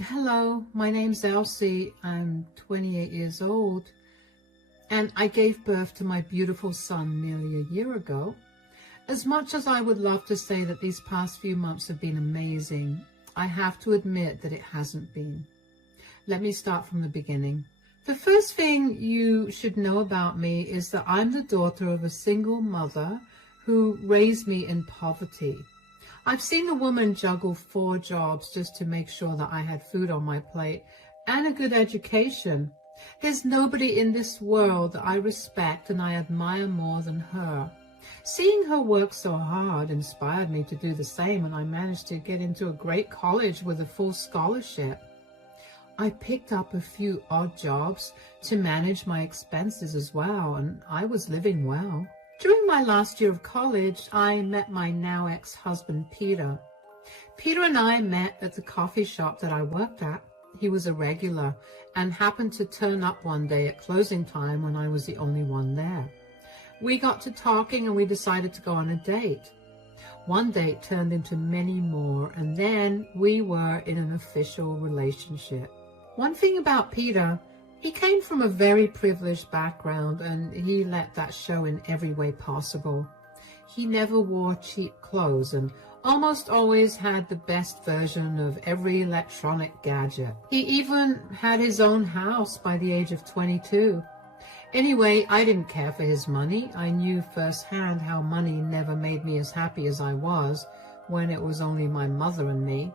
Hello, my name's Elsie. I'm 28 years old, and I gave birth to my beautiful son nearly a year ago. As much as I would love to say that these past few months have been amazing, I have to admit that it hasn't been. Let me start from the beginning. The first thing you should know about me is that I'm the daughter of a single mother who raised me in poverty. I've seen a woman juggle 4 jobs just to make sure that I had food on my plate and a good education. There's nobody in this world that I respect and I admire more than her. Seeing her work so hard inspired me to do the same, and I managed to get into a great college with a full scholarship. I picked up a few odd jobs to manage my expenses as well, and I was living well. During my last year of college, I met my now ex-husband, Peter. Peter and I met at the coffee shop that I worked at. He was a regular and happened to turn up one day at closing time when I was the only one there. We got to talking and we decided to go on a date. One date turned into many more, and then we were in an official relationship. One thing about Peter, he came from a very privileged background, and he let that show in every way possible. He never wore cheap clothes and almost always had the best version of every electronic gadget. He even had his own house by the age of 22. Anyway, I didn't care for his money. I knew firsthand how money never made me as happy as I was when it was only my mother and me.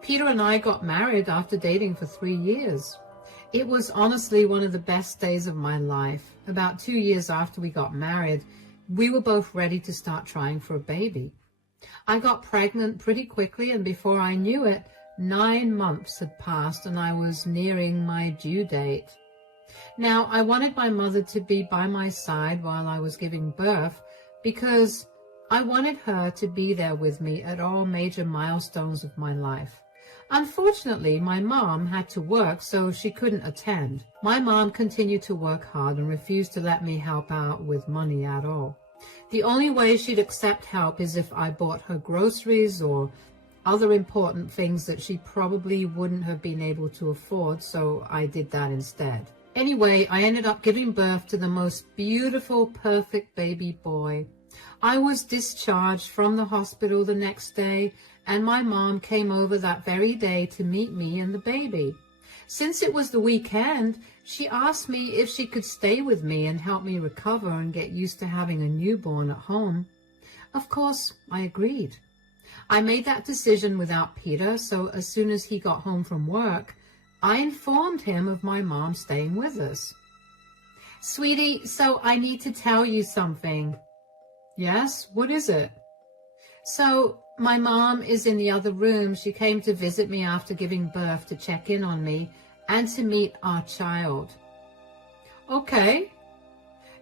Peter and I got married after dating for 3 years. It was honestly one of the best days of my life. About 2 years after we got married, we were both ready to start trying for a baby. I got pregnant pretty quickly, and before I knew it, 9 months had passed and I was nearing my due date. Now, I wanted my mother to be by my side while I was giving birth because I wanted her to be there with me at all major milestones of my life. Unfortunately, my mom had to work, so she couldn't attend. My mom continued to work hard and refused to let me help out with money at all. The only way she'd accept help is if I bought her groceries or other important things that she probably wouldn't have been able to afford, so I did that instead. Anyway, I ended up giving birth to the most beautiful, perfect baby boy. I was discharged from the hospital the next day, and my mom came over that very day to meet me and the baby. Since it was the weekend, she asked me if she could stay with me and help me recover and get used to having a newborn at home. Of course, I agreed. I made that decision without Peter, so as soon as he got home from work, I informed him of my mom staying with us. "Sweetie, so I need to tell you something." "Yes, what is it?" "So, my mom is in the other room. She came to visit me after giving birth to check in on me and to meet our child." "Okay."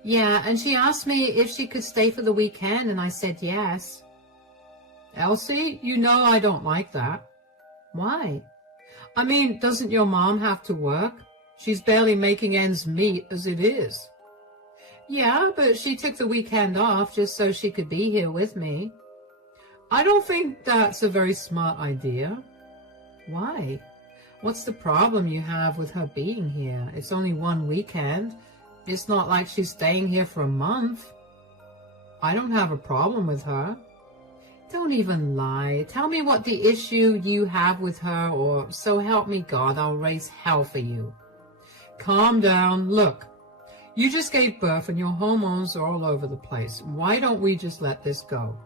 "Yeah, and she asked me if she could stay for the weekend, and I said yes." "Elsie, you know I don't like that." "Why?" "I mean, doesn't your mom have to work? She's barely making ends meet as it is." "Yeah, but she took the weekend off just so she could be here with me." "I don't think that's a very smart idea." "Why? What's the problem you have with her being here? It's only one weekend. It's not like she's staying here for a month." "I don't have a problem with her." "Don't even lie. Tell me what the issue you have with her, or so help me God, I'll raise hell for you." "Calm down. Look, you just gave birth and your hormones are all over the place. Why don't we just let this go?"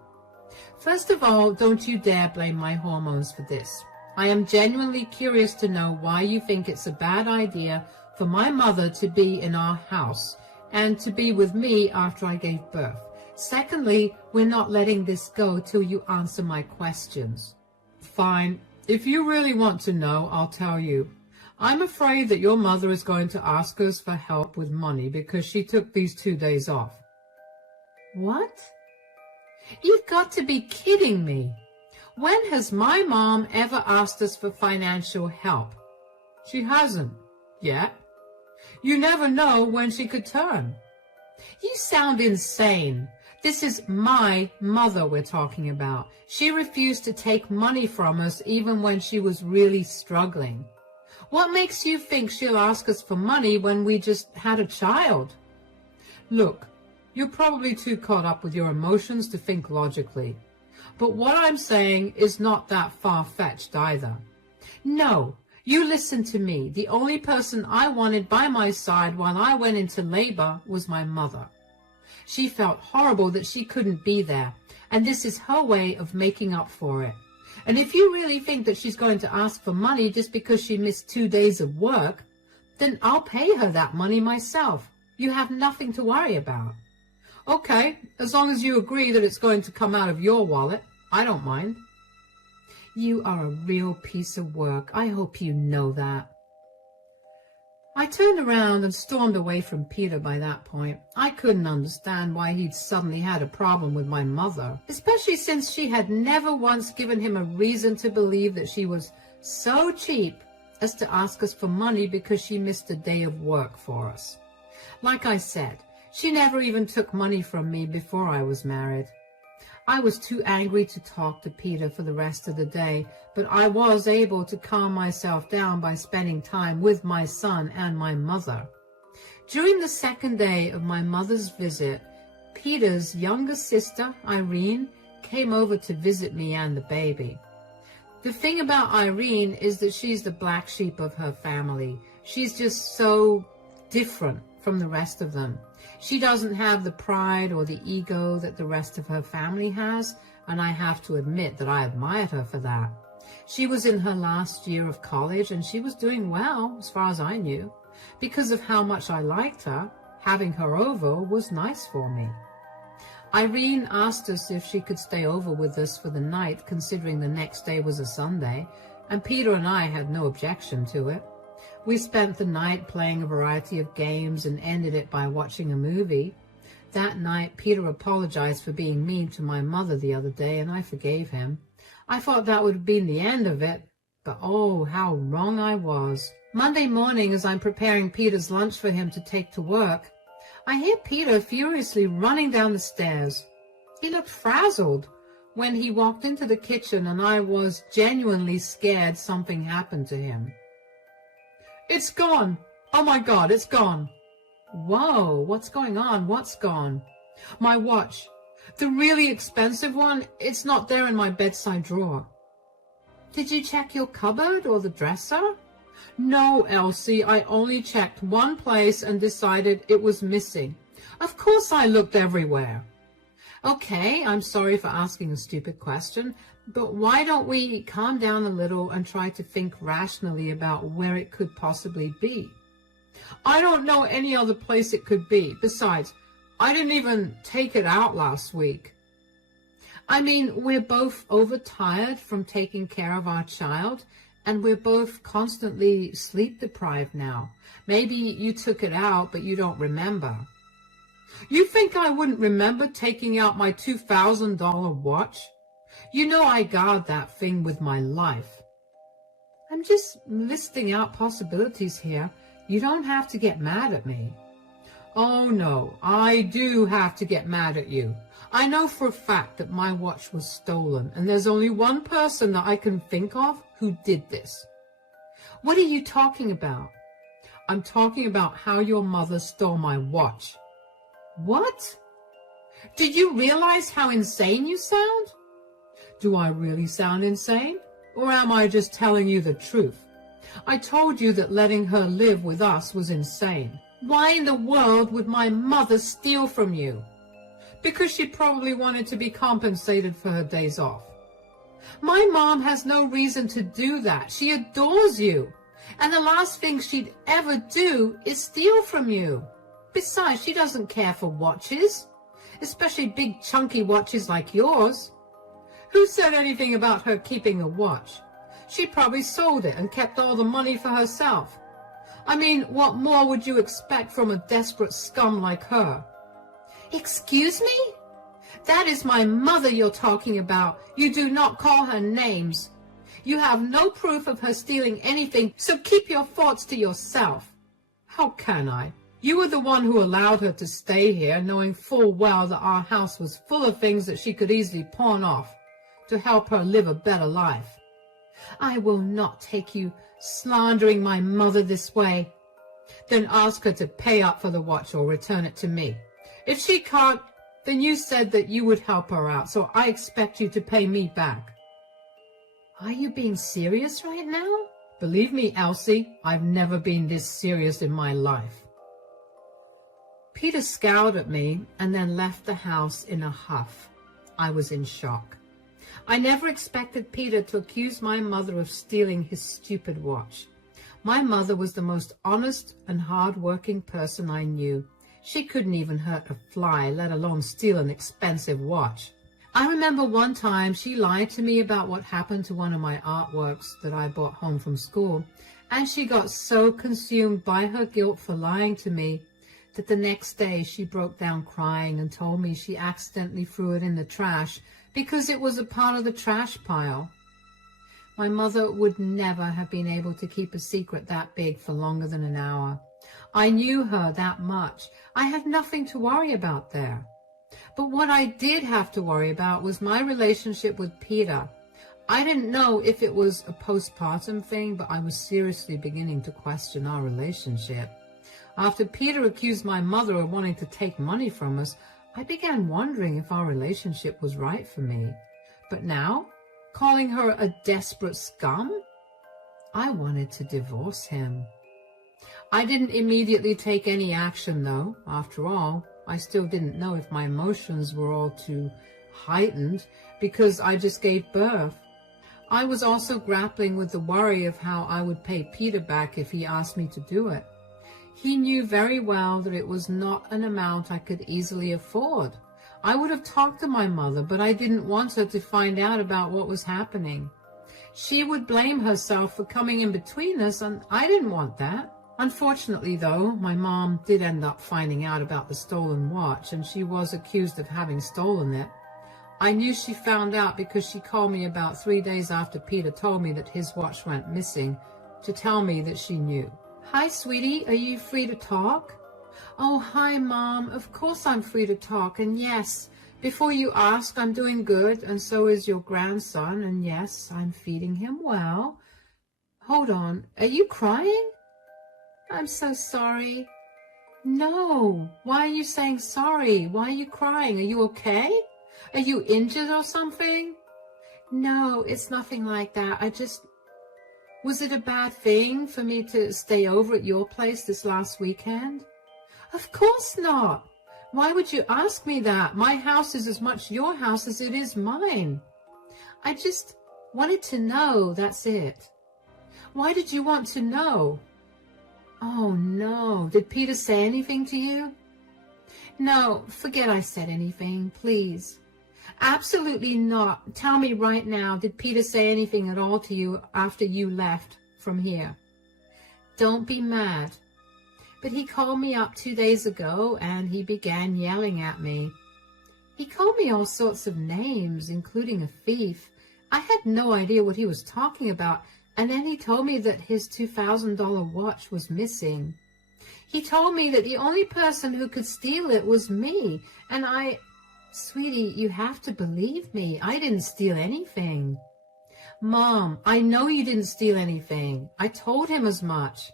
"First of all, don't you dare blame my hormones for this. I am genuinely curious to know why you think it's a bad idea for my mother to be in our house and to be with me after I gave birth. Secondly, we're not letting this go till you answer my questions." "Fine. If you really want to know, I'll tell you. I'm afraid that your mother is going to ask us for help with money because she took these 2 days off." "What? You've got to be kidding me. When has my mom ever asked us for financial help?" "She hasn't. Yet. You never know when she could turn." "You sound insane. This is my mother we're talking about. She refused to take money from us even when she was really struggling. What makes you think she'll ask us for money when we just had a child? Look, you're probably too caught up with your emotions to think logically. But what I'm saying is not that far-fetched either. No, you listen to me. The only person I wanted by my side while I went into labor was my mother. She felt horrible that she couldn't be there, and this is her way of making up for it. And if you really think that she's going to ask for money just because she missed 2 days of work, then I'll pay her that money myself. You have nothing to worry about. Okay, as long as you agree that it's going to come out of your wallet, I don't mind. You are a real piece of work. I hope you know that. I turned around and stormed away from Peter by that point. I couldn't understand why he'd suddenly had a problem with my mother, especially since she had never once given him a reason to believe that she was so cheap as to ask us for money because she missed a day of work for us. Like I said, she never even took money from me before I was married. I was too angry to talk to Peter for the rest of the day, but I was able to calm myself down by spending time with my son and my mother. During the second day of my mother's visit, Peter's younger sister, Irene, came over to visit me and the baby. The thing about Irene is that she's the black sheep of her family. She's just so different from the rest of them. She doesn't have the pride or the ego that the rest of her family has, and I have to admit that I admired her for that. She was in her last year of college, and she was doing well, as far as I knew. Because of how much I liked her, having her over was nice for me. Irene asked us if she could stay over with us for the night, considering the next day was a Sunday, and Peter and I had no objection to it. We spent the night playing a variety of games and ended it by watching a movie. That night, Peter apologized for being mean to my mother the other day, and I forgave him. I thought that would have been the end of it, but oh, how wrong I was. Monday morning, as I'm preparing Peter's lunch for him to take to work, I hear Peter furiously running down the stairs. He looked frazzled when he walked into the kitchen, and I was genuinely scared something happened to him. It's gone! Oh my God, it's gone! Whoa, what's going on? What's gone? My watch. The really expensive one, it's not there in my bedside drawer. Did you check your cupboard or the dresser? No, Elsie, I only checked one place and decided it was missing. Of course I looked everywhere. Okay, I'm sorry for asking a stupid question, but why don't we calm down a little and try to think rationally about where it could possibly be? I don't know any other place it could be. Besides, I didn't even take it out last week. I mean, we're both overtired from taking care of our child, and we're both constantly sleep deprived now. Maybe you took it out, but you don't remember. You think I wouldn't remember taking out my $2,000 watch? You know I guard that thing with my life. I'm just listing out possibilities here. You don't have to get mad at me. Oh no, I do have to get mad at you. I know for a fact that my watch was stolen, and there's only one person that I can think of who did this. What are you talking about? I'm talking about how your mother stole my watch. What? Did you realize how insane you sound? Do I really sound insane? Or am I just telling you the truth? I told you that letting her live with us was insane. Why in the world would my mother steal from you? Because she probably wanted to be compensated for her days off. My mom has no reason to do that. She adores you. And the last thing she'd ever do is steal from you. Besides, she doesn't care for watches, especially big chunky watches like yours. Who said anything about her keeping the watch? She probably sold it and kept all the money for herself. I mean, what more would you expect from a desperate scum like her? Excuse me? That is my mother you're talking about. You do not call her names. You have no proof of her stealing anything, so keep your thoughts to yourself. How can I? You were the one who allowed her to stay here, knowing full well that our house was full of things that she could easily pawn off to help her live a better life. I will not take you slandering my mother this way. Then ask her to pay up for the watch or return it to me. If she can't, then you said that you would help her out, so I expect you to pay me back. Are you being serious right now? Believe me, Elsie, I've never been this serious in my life. Peter scowled at me and then left the house in a huff. I was in shock. I never expected Peter to accuse my mother of stealing his stupid watch. My mother was the most honest and hard-working person I knew. She couldn't even hurt a fly, let alone steal an expensive watch. I remember one time she lied to me about what happened to one of my artworks that I brought home from school, and she got so consumed by her guilt for lying to me that the next day she broke down crying and told me she accidentally threw it in the trash because it was a part of the trash pile. My mother would never have been able to keep a secret that big for longer than an hour. I knew her that much. I had nothing to worry about there. But what I did have to worry about was my relationship with Peter. I didn't know if it was a postpartum thing, but I was seriously beginning to question our relationship. After Peter accused my mother of wanting to take money from us, I began wondering if our relationship was right for me. But now, calling her a desperate scum? I wanted to divorce him. I didn't immediately take any action, though. After all, I still didn't know if my emotions were all too heightened because I just gave birth. I was also grappling with the worry of how I would pay Peter back if he asked me to do it. He knew very well that it was not an amount I could easily afford. I would have talked to my mother, but I didn't want her to find out about what was happening. She would blame herself for coming in between us, and I didn't want that. Unfortunately, though, my mom did end up finding out about the stolen watch, and she was accused of having stolen it. I knew she found out because she called me about 3 days after Peter told me that his watch went missing to tell me that she knew. Hi, sweetie. Are you free to talk? Oh, hi, Mom. Of course I'm free to talk. And yes, before you ask, I'm doing good, and so is your grandson. And yes, I'm feeding him well. Hold on. Are you crying? I'm so sorry. No. Why are you saying sorry? Why are you crying? Are you okay? Are you injured or something? No, it's nothing like that. Was it a bad thing for me to stay over at your place this last weekend? Of course not. Why would you ask me that? My house is as much your house as it is mine. I just wanted to know, that's it. Why did you want to know? Oh, no. Did Peter say anything to you? No, forget I said anything, please. Absolutely not. Tell me right now, did Peter say anything at all to you after you left from here? Don't be mad. But he called me up 2 days ago and he began yelling at me. He called me all sorts of names, including a thief. I had no idea what he was talking about, and then he told me that his $2,000 watch was missing. He told me that the only person who could steal it was me, and Sweetie, you have to believe me. I didn't steal anything. Mom, I know you didn't steal anything. I told him as much.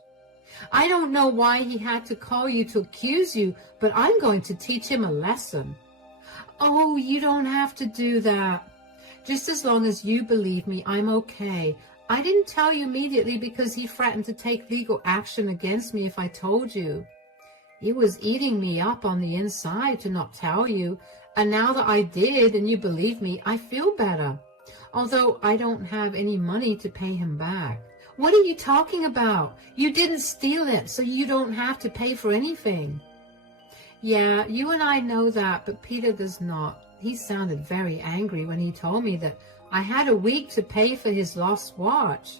I don't know why he had to call you to accuse you, but I'm going to teach him a lesson. Oh, you don't have to do that. Just as long as you believe me, I'm okay. I didn't tell you immediately because he threatened to take legal action against me if I told you. It was eating me up on the inside to not tell you, and now that I did and you believe me, I feel better, although I don't have any money to pay him back. What are you talking about? You didn't steal it, so you don't have to pay for anything. Yeah, you and I know that, but Peter does not. He sounded very angry when he told me that I had a week to pay for his lost watch.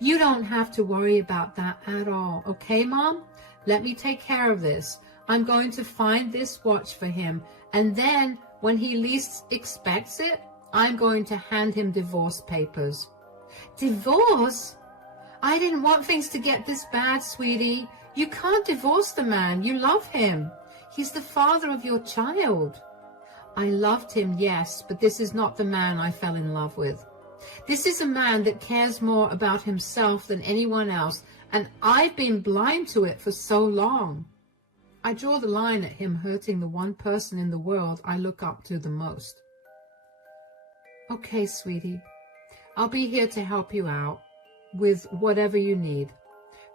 You don't have to worry about that at all, okay, Mom? Let me take care of this. I'm going to find this watch for him, and then when he least expects it, I'm going to hand him divorce papers. Divorce? I didn't want things to get this bad, sweetie. You can't divorce the man. You love him. He's the father of your child. I loved him, yes, but this is not the man I fell in love with. This is a man that cares more about himself than anyone else, and I've been blind to it for so long. I draw the line at him hurting the one person in the world I look up to the most. Okay, sweetie, I'll be here to help you out with whatever you need.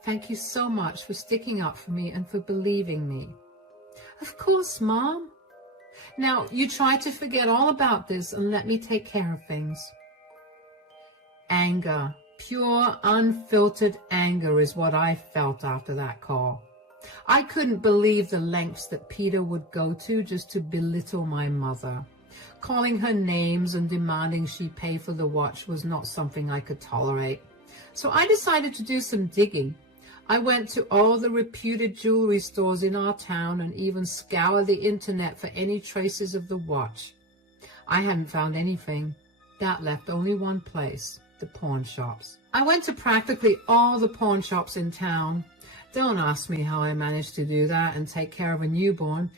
Thank you so much for sticking up for me and for believing me. Of course, Mom. Now, you try to forget all about this and let me take care of things. Anger, pure, unfiltered anger is what I felt after that call. I couldn't believe the lengths that Peter would go to just to belittle my mother. Calling her names and demanding she pay for the watch was not something I could tolerate. So I decided to do some digging. I went to all the reputed jewelry stores in our town and even scoured the internet for any traces of the watch. I hadn't found anything. That left only one place, the pawn shops. I went to practically all the pawn shops in town. Don't ask me how I managed to do that and take care of a newborn.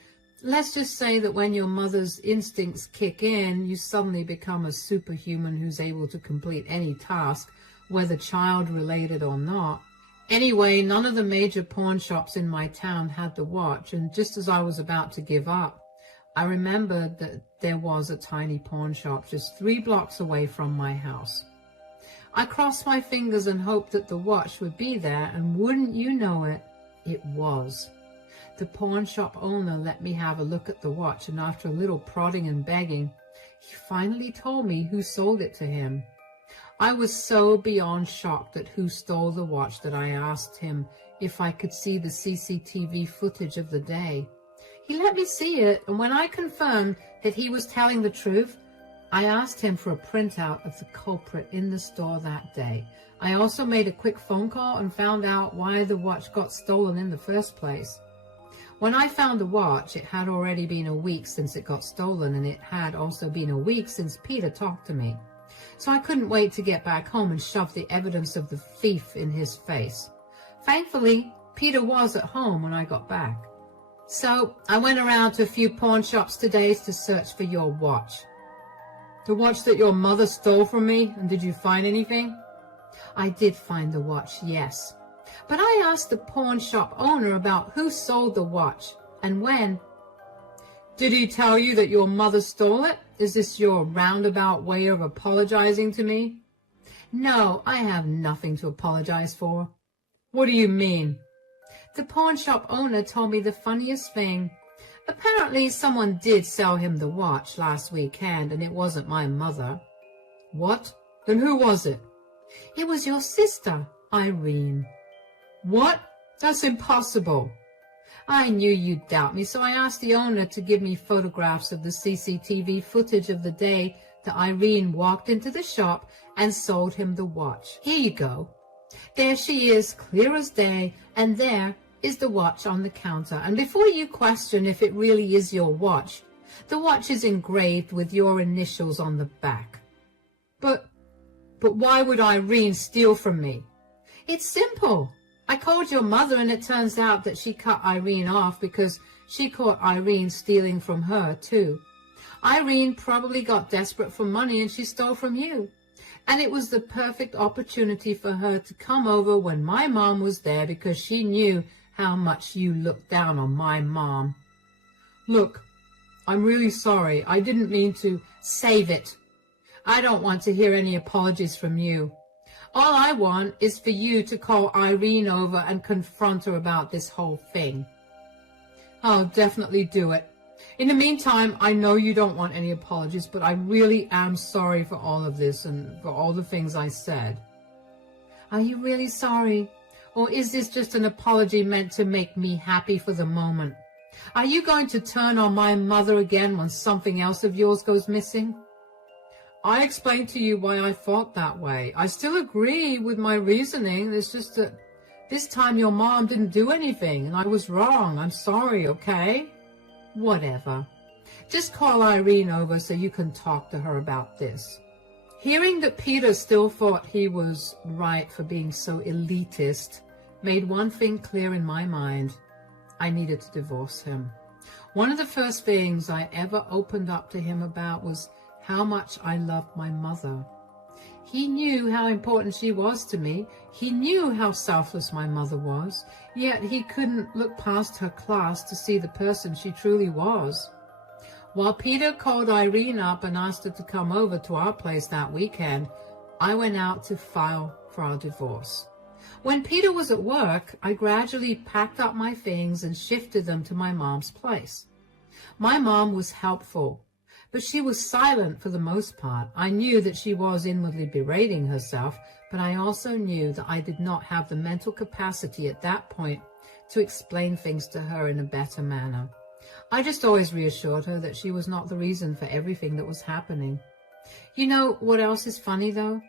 Let's just say that when your mother's instincts kick in, you suddenly become a superhuman who's able to complete any task, whether child-related or not. Anyway, none of the major pawn shops in my town had the watch, and just as I was about to give up, I remembered that there was a tiny pawn shop just 3 blocks away from my house. I crossed my fingers and hoped that the watch would be there, and wouldn't you know it, it was. The pawn shop owner let me have a look at the watch, and after a little prodding and begging, he finally told me who sold it to him. I was so beyond shocked at who stole the watch that I asked him if I could see the CCTV footage of the day. He let me see it, and when I confirmed that he was telling the truth, I asked him for a printout of the culprit in the store that day. I also made a quick phone call and found out why the watch got stolen in the first place. When I found the watch, it had already been a week since it got stolen, and it had also been a week since Peter talked to me. So I couldn't wait to get back home and shove the evidence of the thief in his face. Thankfully, Peter was at home when I got back. So I went around to a few pawn shops today to search for your watch. The watch that your mother stole from me, and did you find anything? I did find the watch, yes. But I asked the pawn shop owner about who sold the watch and when. Did he tell you that your mother stole it? Is this your roundabout way of apologizing to me? No, I have nothing to apologize for. What do you mean? The pawn shop owner told me the funniest thing. Apparently someone did sell him the watch last weekend, and it wasn't my mother. What? Then who was it? It was your sister, Irene. What? That's impossible. I knew you'd doubt me, so I asked the owner to give me photographs of the CCTV footage of the day that Irene walked into the shop and sold him the watch. Here you go. There she is, clear as day, and there is the watch on the counter. And before you question if it really is your watch, the watch is engraved with your initials on the back. But why would Irene steal from me? It's simple. I called your mother, and it turns out that she cut Irene off because she caught Irene stealing from her too. Irene probably got desperate for money and she stole from you. And it was the perfect opportunity for her to come over when my mom was there because she knew how much you looked down on my mom. Look, I'm really sorry. I didn't mean to. Save it. I don't want to hear any apologies from you. All I want is for you to call Irene over and confront her about this whole thing. I'll definitely do it. In the meantime, I know you don't want any apologies, but I really am sorry for all of this and for all the things I said. Are you really sorry? Or is this just an apology meant to make me happy for the moment? Are you going to turn on my mother again when something else of yours goes missing? I explained to you why I thought that way. I still agree with my reasoning. It's just that this time your mom didn't do anything and I was wrong. I'm sorry, okay? Whatever. Just call Irene over so you can talk to her about this. Hearing that Peter still thought he was right for being so elitist made one thing clear in my mind. I needed to divorce him. One of the first things I ever opened up to him about was how much I loved my mother. He knew how important she was to me. He knew how selfless my mother was, yet he couldn't look past her class to see the person she truly was. While Peter called Irene up and asked her to come over to our place that weekend, I went out to file for our divorce. When Peter was at work, I gradually packed up my things and shifted them to my mom's place. My mom was helpful, but she was silent for the most part. I knew that she was inwardly berating herself, but I also knew that I did not have the mental capacity at that point to explain things to her in a better manner. I just always reassured her that she was not the reason for everything that was happening. You know what else is funny, though?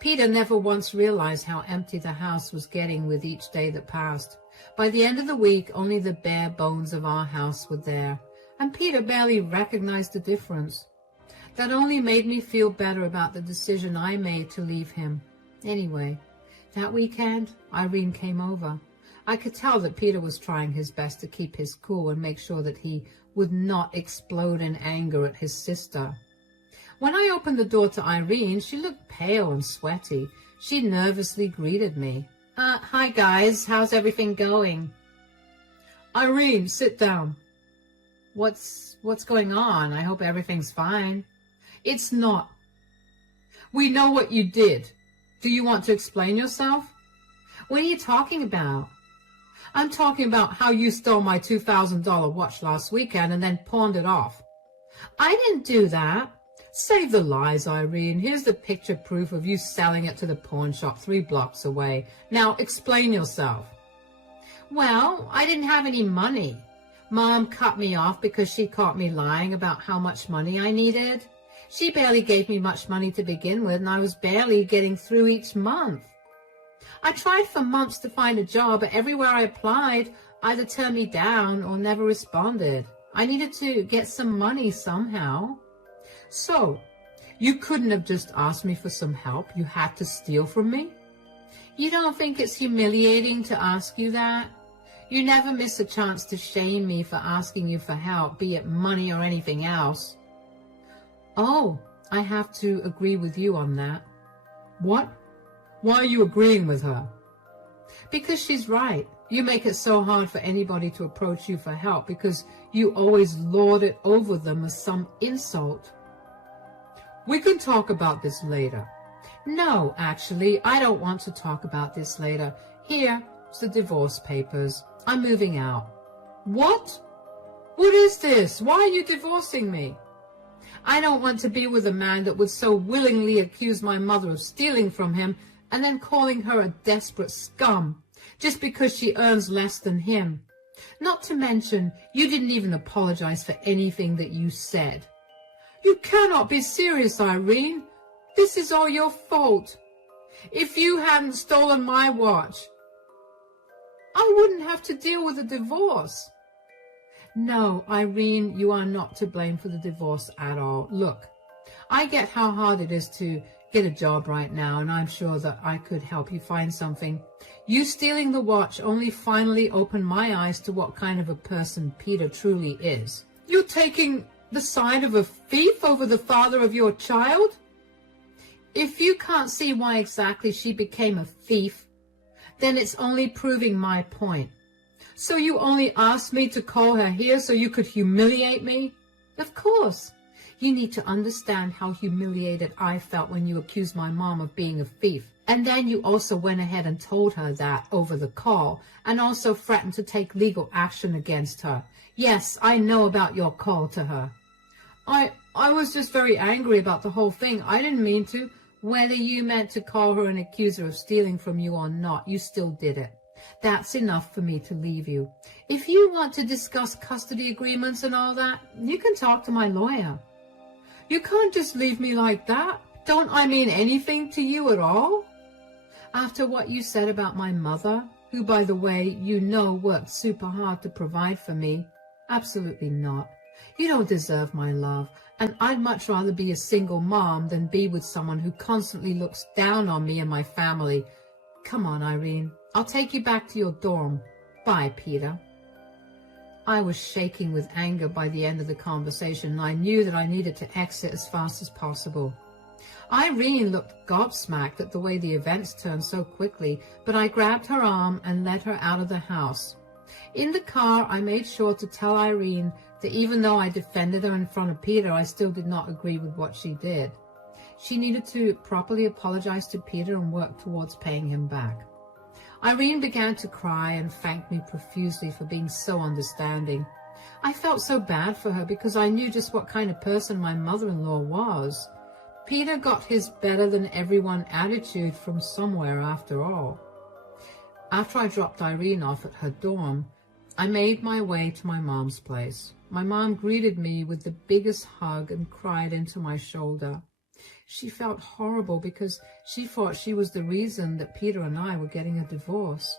Peter never once realized how empty the house was getting with each day that passed. By the end of the week, only the bare bones of our house were there, and Peter barely recognized the difference. That only made me feel better about the decision I made to leave him. Anyway, that weekend, Irene came over. I could tell that Peter was trying his best to keep his cool and make sure that he would not explode in anger at his sister. When I opened the door to Irene, she looked pale and sweaty. She nervously greeted me. Hi guys, how's everything going? Irene, sit down. What's going on? I hope everything's fine. It's not. We know what you did. Do you want to explain yourself? What are you talking about? I'm talking about how you stole my $2,000 watch last weekend and then pawned it off. I didn't do that. Save the lies, Irene. Here's the picture proof of you selling it to the pawn shop 3 blocks away. Now explain yourself. Well, I didn't have any money. Mom cut me off because she caught me lying about how much money I needed. She barely gave me much money to begin with, and I was barely getting through each month. I tried for months to find a job, but everywhere I applied either turned me down or never responded. I needed to get some money somehow. So, you couldn't have just asked me for some help. You had to steal from me? You don't think it's humiliating to ask you that? You never miss a chance to shame me for asking you for help, be it money or anything else. Oh, I have to agree with you on that. What? Why are you agreeing with her? Because she's right. You make it so hard for anybody to approach you for help because you always lord it over them as some insult. We can talk about this later. No, actually, I don't want to talk about this later. Here's the divorce papers. I'm moving out. What? What is this? Why are you divorcing me? I don't want to be with a man that would so willingly accuse my mother of stealing from him and then calling her a desperate scum just because she earns less than him. Not to mention, you didn't even apologize for anything that you said. You cannot be serious, Irene. This is all your fault. If you hadn't stolen my watch, I wouldn't have to deal with a divorce. No, Irene, you are not to blame for the divorce at all. Look, I get how hard it is to get a job right now, and I'm sure that I could help you find something. You stealing the watch only finally opened my eyes to what kind of a person Peter truly is. You're taking the side of a thief over the father of your child? If you can't see why exactly she became a thief, then it's only proving my point. So you only asked me to call her here so you could humiliate me? Of course. You need to understand how humiliated I felt when you accused my mom of being a thief. And then you also went ahead and told her that over the call, and also threatened to take legal action against her. Yes, I know about your call to her. I was just very angry about the whole thing. I didn't mean to. Whether you meant to call her and accuse her of stealing from you or not, you still did it. That's enough for me to leave you. If you want to discuss custody agreements and all that, you can talk to my lawyer. You can't just leave me like that. Don't I mean anything to you at all? After what you said about my mother, who, by the way, you know worked super hard to provide for me, absolutely not. You don't deserve my love, and I'd much rather be a single mom than be with someone who constantly looks down on me and my family. Come on, Irene. I'll take you back to your dorm. Bye, Peter. I was shaking with anger by the end of the conversation, and I knew that I needed to exit as fast as possible. Irene looked gobsmacked at the way the events turned so quickly, but I grabbed her arm and led her out of the house. In the car, I made sure to tell Irene that even though I defended her in front of Peter, I still did not agree with what she did. She needed to properly apologize to Peter and work towards paying him back. Irene began to cry and thanked me profusely for being so understanding. I felt so bad for her because I knew just what kind of person my mother-in-law was. Peter got his better-than-everyone attitude from somewhere after all. After I dropped Irene off at her dorm, I made my way to my mom's place. My mom greeted me with the biggest hug and cried into my shoulder. She felt horrible because she thought she was the reason that Peter and I were getting a divorce.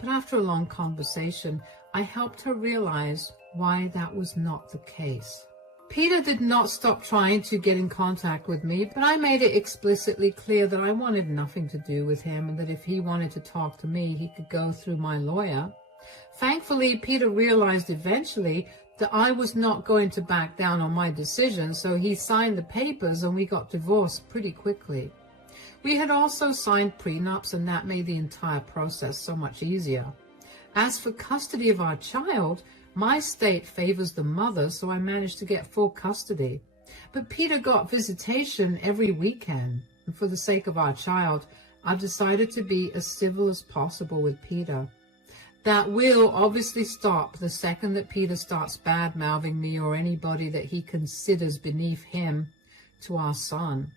But after a long conversation, I helped her realize why that was not the case. Peter did not stop trying to get in contact with me, but I made it explicitly clear that I wanted nothing to do with him and that if he wanted to talk to me, he could go through my lawyer. Thankfully, Peter realized eventually that I was not going to back down on my decision, so he signed the papers and we got divorced pretty quickly. We had also signed prenups, and that made the entire process so much easier. As for custody of our child, my state favors the mother, so I managed to get full custody. But Peter got visitation every weekend, and for the sake of our child, I've decided to be as civil as possible with Peter. That will obviously stop the second that Peter starts bad-mouthing me or anybody that he considers beneath him to our son.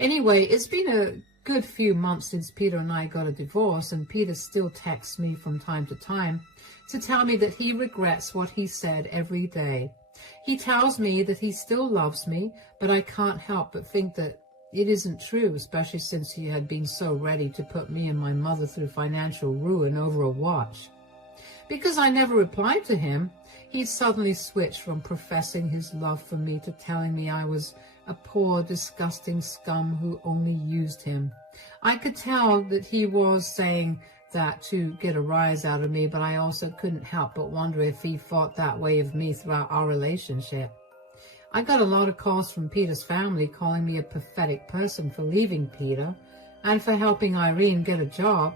Anyway, it's been a good few months since Peter and I got a divorce, and Peter still texts me from time to time to tell me that he regrets what he said every day. He tells me that he still loves me, but I can't help but think that it isn't true, especially since he had been so ready to put me and my mother through financial ruin over a watch. Because I never replied to him, he suddenly switched from professing his love for me to telling me I was a poor, disgusting scum who only used him. I could tell that he was saying that to get a rise out of me, but I also couldn't help but wonder if he thought that way of me throughout our relationship. I got a lot of calls from Peter's family calling me a pathetic person for leaving Peter and for helping Irene get a job.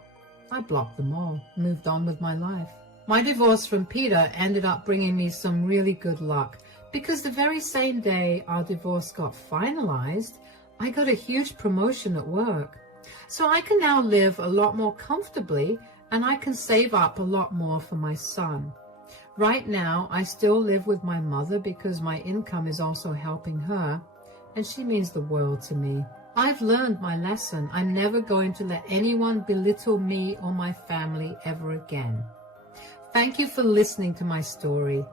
I blocked them all, moved on with my life. My divorce from Peter ended up bringing me some really good luck because the very same day our divorce got finalized, I got a huge promotion at work. So I can now live a lot more comfortably and I can save up a lot more for my son. Right now, I still live with my mother because my income is also helping her, and she means the world to me. I've learned my lesson. I'm never going to let anyone belittle me or my family ever again. Thank you for listening to my story.